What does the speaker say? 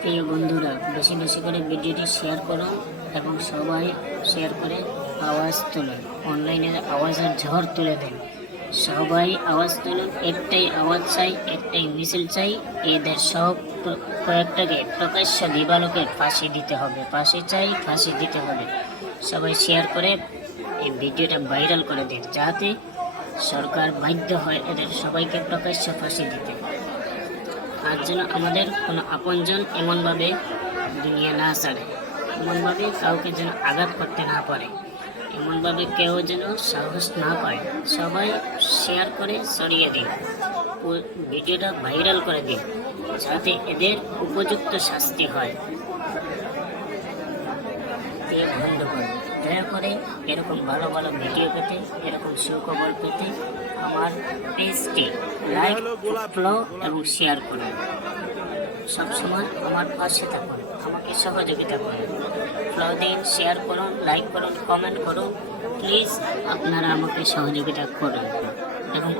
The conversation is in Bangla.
প্রিয় বন্ধুরা, বেশি বেশি করে ভিডিওটি শেয়ার করুন এবং সবাই শেয়ার করে আওয়াজ তুলুন। অনলাইনের আওয়াজের ঝড় তুলে দেন। সবাই আওয়াজ তুলুন। একটাই আওয়াজ চাই, একটাই মিছিল চাই। এদের সব কয়েকটাকে প্রকাশ্য দিবালোকে ফাঁসি দিতে হবে। ফাঁসি চাই, ফাঁসি দিতে হবে। সবাই শেয়ার করে এই ভিডিওটা ভাইরাল করে দিন, যাতে সরকার বাধ্য হয় এদের সবাইকে প্রকাশ্য ফাঁসি দিতে। আর যেন আমাদের কোনো আপনজন এমনভাবে দুনিয়া না ছাড়ে, এমনভাবে কাউকে যেন আঘাত করতে না পারে, এমনভাবে কেউ যেন সাহস না পায়। সবাই শেয়ার করে ছড়িয়ে দিন, ভিডিওটা ভাইরাল করে দিন, যাতে এদের উপযুক্ত শাস্তি হয়। বন্ধুগণ, দয়া করে এরকম ভালো ভালো ভিডিও পেতে, এরকম সুখবর পেতে আমার পেজটি লাইক, ফলো এবং শেয়ার করুন। সবসময় আমার পাশে থাকুন, আমাকে সহযোগিতা করুন। ফলো দিন, শেয়ার করুন, লাইক করুন, কমেন্ট করুন। প্লিজ আপনারা আমাকে সহযোগিতা করুন এবং